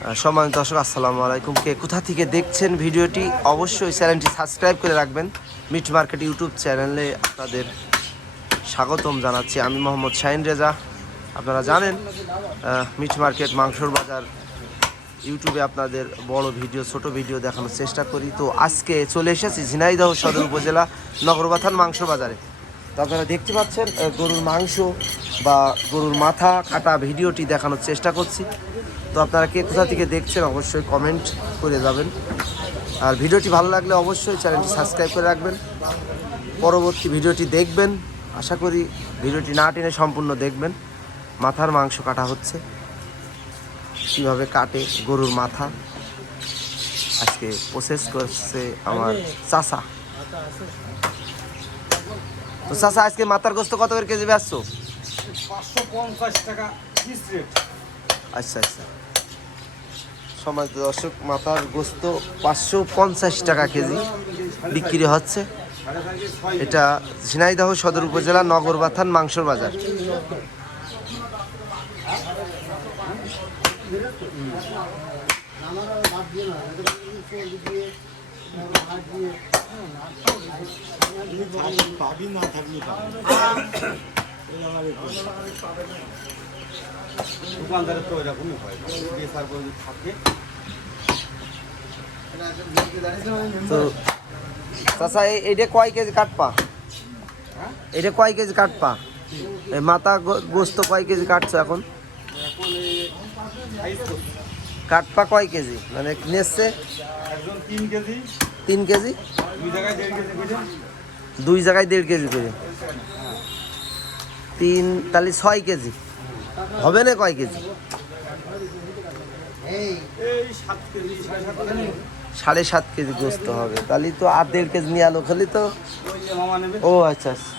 সম্মানিত দর্শক, আসসালামু আলাইকুম। কে কোথা থেকে দেখছেন ভিডিওটি অবশ্যই চ্যানেলটি সাবস্ক্রাইব করে রাখবেন। মিট মার্কেট ইউটিউব চ্যানেলে আপনাদের স্বাগতম জানাচ্ছি। আমি মোহাম্মদ শাহিন রেজা। আপনারা জানেন মিট মার্কেট মাংসর বাজার ইউটিউবে আপনাদের বড় ভিডিও, ছোট ভিডিও দেখানোর চেষ্টা করি। তো আজকে চলে এসেছি ঝিনাইদহ সদর উপজেলা নগরবাথান মাংস বাজারে। তো আপনারা দেখতে পাচ্ছেন গরুর মাংস বা গরুর মাথা কাটা ভিডিওটি দেখানোর চেষ্টা করছি। তো আপনারা কে কোথা থেকে দেখছেন অবশ্যই কমেন্ট করে যাবেন। আর ভিডিওটি ভালো লাগলে অবশ্যই চ্যানেলটি সাবস্ক্রাইব করে রাখবেন। পরবর্তী ভিডিওটি দেখবেন, আশা করি ভিডিওটি না টেনে সম্পূর্ণ দেখবেন। মাথার মাংস কাটা হচ্ছে, কীভাবে কাটে গরুর মাথা আজকে প্রসেস করছে আমার চাচা। তো চাচা, আজকে মাথার গোস্ত কত করে কেজি বেচছো? 550 টাকা পিস রেট। আচ্ছা আচ্ছা, সম্মানিত দর্শক, মাথার গোস্ত 550 টাকা কেজি বিক্রি হচ্ছে। এটা ঝিনাইদহ সদর উপজেলা নগরবাথান মাংসর বাজার। দোকানদারের তো এরকমই হয়, থাকে। তো চাচা, এইটা কয় কেজি কাটপা? এটা কয় কেজি কাটপা? এই মাথা গোস্ত কয় কেজি কাটছো এখন? কাটপা কয় কেজি মানে নেচ্ছে? 3 কেজি। 3 কেজি, 2 জায়গায় 1.5 কেজি করে। 2 জায়গায় 1.5 কেজি করে। 3 তাহলে 6 কেজি হবে না? কয় কেজি? এই 7 কেজি, 7.5 কেজি। 7.5 কেজি গোস্ত হবে। তাহলে তো আর 1.5 কেজি নিয়ে আলো খালি তো। ওই যে মামা নেবে। ও আচ্ছা আচ্ছা,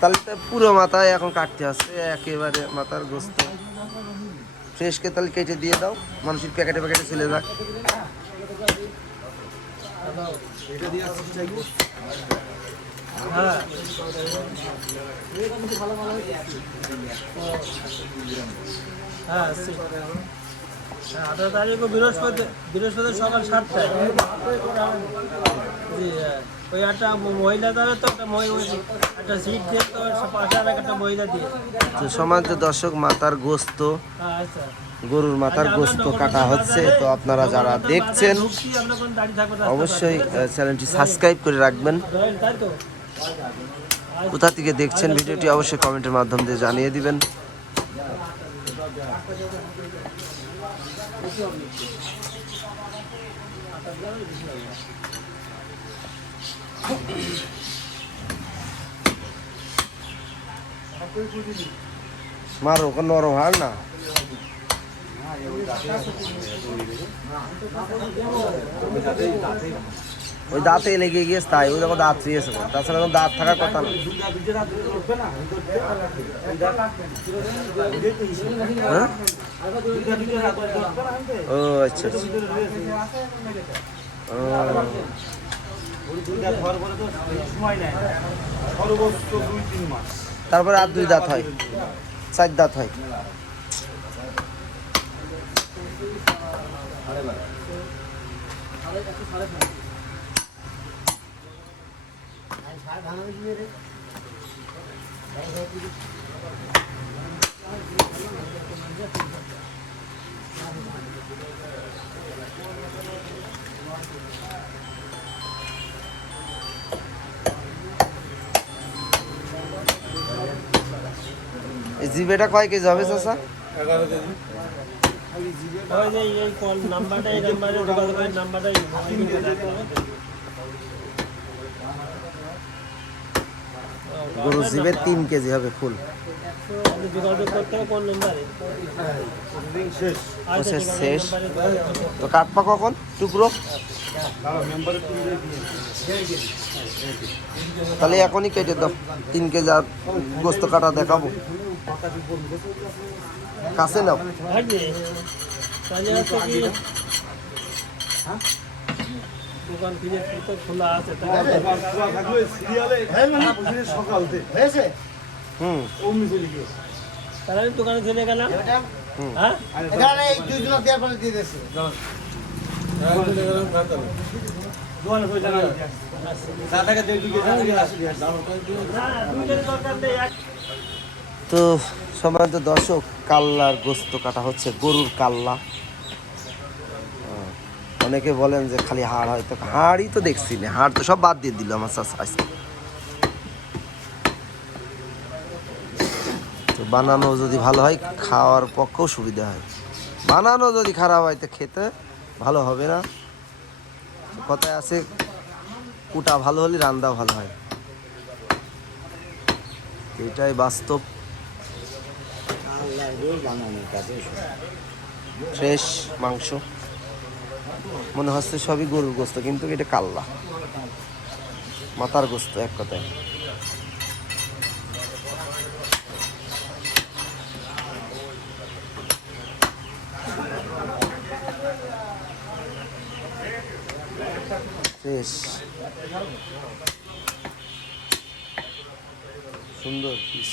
তাহলে তো পুরো মাথায় এখন কাটতে আসছে একেবারে মাথার গোস্ত ফ্রেশকে। তাহলে কেটে দিয়ে দাও, মানুষের প্যাকেটে প্যাকেটে চলে যাক। এটা দিয়ে আসছি চাই। হ্যাঁ, হ্যাঁ, 18 তারিখ বৃহস্পতি সকাল 7টায়। জি, ওই একটা মহিলা দ্বারা তো একটা সিট দিয়ে তো পাশে আর একটা মহিলা দিয়ে। তো সমাজ দর্শক, মাথার গোস্ত, হ্যাঁ, আচ্ছা। গরুর মাথার গোস্ত কাটা হচ্ছে। তো আপনারা যারা দেখছেন অবশ্যই চ্যানেলটি সাবস্ক্রাইব করে রাখবেন। তাই তো। কোথা থেকে দেখছেন ভিডিওটি অবশ্যই কমেন্টের মাধ্যম দিয়ে জানিয়ে দিবেন। মারো ওখানে নরম হার না, ওই দাঁতে লেগে গিয়েছে তাই ওই রকম দাঁত ফিরেছে। তাছাড়া এখন দাঁত থাকার কথা না। হ্যাঁ, ও আচ্ছা আচ্ছা, ও তারপরে আর 2 দাঁত হয়, 4 দাঁত হয়। এই জিবেটা কয় কেজি হবে চাচা? 11 কেজি। ওই যে এই কল নাম্বারটা, এই নাম্বারে যোগাযোগ করে নাম্বারটা গরু জিবে 3 কেজি হবে ফুল। যোগাযোগ করতে হবে কোন নাম্বারে? শেষ। প্রসেস শেষ। তো কাটপা কখন টুকরো? তাহলে এখনই কেটে দাও। 3 কেজি আর গোস্ত কাটা দেখাবো। কাছে নাও। দোকান ফিরে তো খোলা আছে। সকাল থেকে হয়েছে। হুম, তাহলে আমি দোকানে চলে গেলাম। হ্যাঁ এখানে এই দুইজনে দেওয়ার পরে দিয়ে দিয়েছে দোকানে পয়সা নাই দাদাকে দিয়ে দিকে দাদাকে আসি না দুইজনের দরকার নেই এক তো সম্মানিত দর্শক, কাল্লার গোস্ত কাটা হচ্ছে, গরুর কাল্লা। অনেকে বলেন যে খালি হাড় হয়, তো হাড়ই তো দেখছি না, হাড় তো সব বাদ দিয়ে দিল আমার চাচা আজকে। তো বানানো যদি ভালো হয় খাওয়ার পক্ষেও সুবিধা হয়, বানানো যদি খারাপ হয় তো খেতে ভালো হবে না। কথায় আছে কুটা ভালো হলে রান্নাও ভালো হয়, এটাই বাস্তব। ফ্রেশ মাংস মনে হচ্ছে সবই গরুর গোস্ত, কিন্তু এটা কাল্লা, মাথার গোস্ত এক কথায়। ফ্রেশ সুন্দর পিস।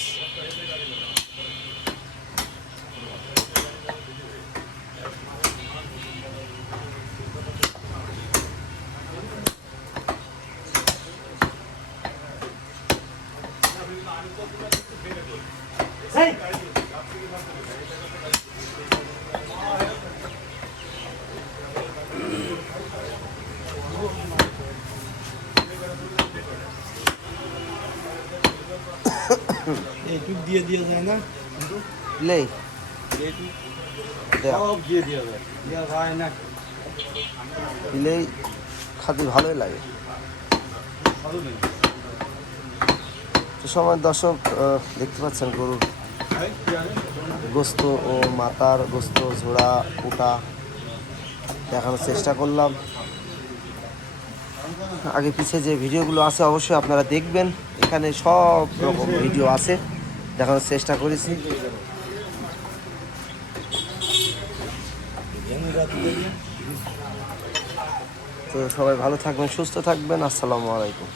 এইটুক দিয়ে দেওয়া যায় না লেই এইটুক দেয়া সব দিয়ে দেওয়া যায় দেওয়া যায় না দিলেই খাতে ভালোই লাগে। ভালো নেই তো সময় দর্শক দেখতে পাচ্ছেন গরুর গোস্ত ও মাথার গোস্ত ঝোড়া কুটা দেখানোর চেষ্টা করলাম। আগে পিছে যে ভিডিওগুলো আছে অবশ্যই আপনারা দেখবেন, এখানে সব রকম ভিডিও আছে, দেখানোর চেষ্টা করেছি। তো সবাই ভালো থাকবেন, সুস্থ থাকবেন। আসসালামু আলাইকুম।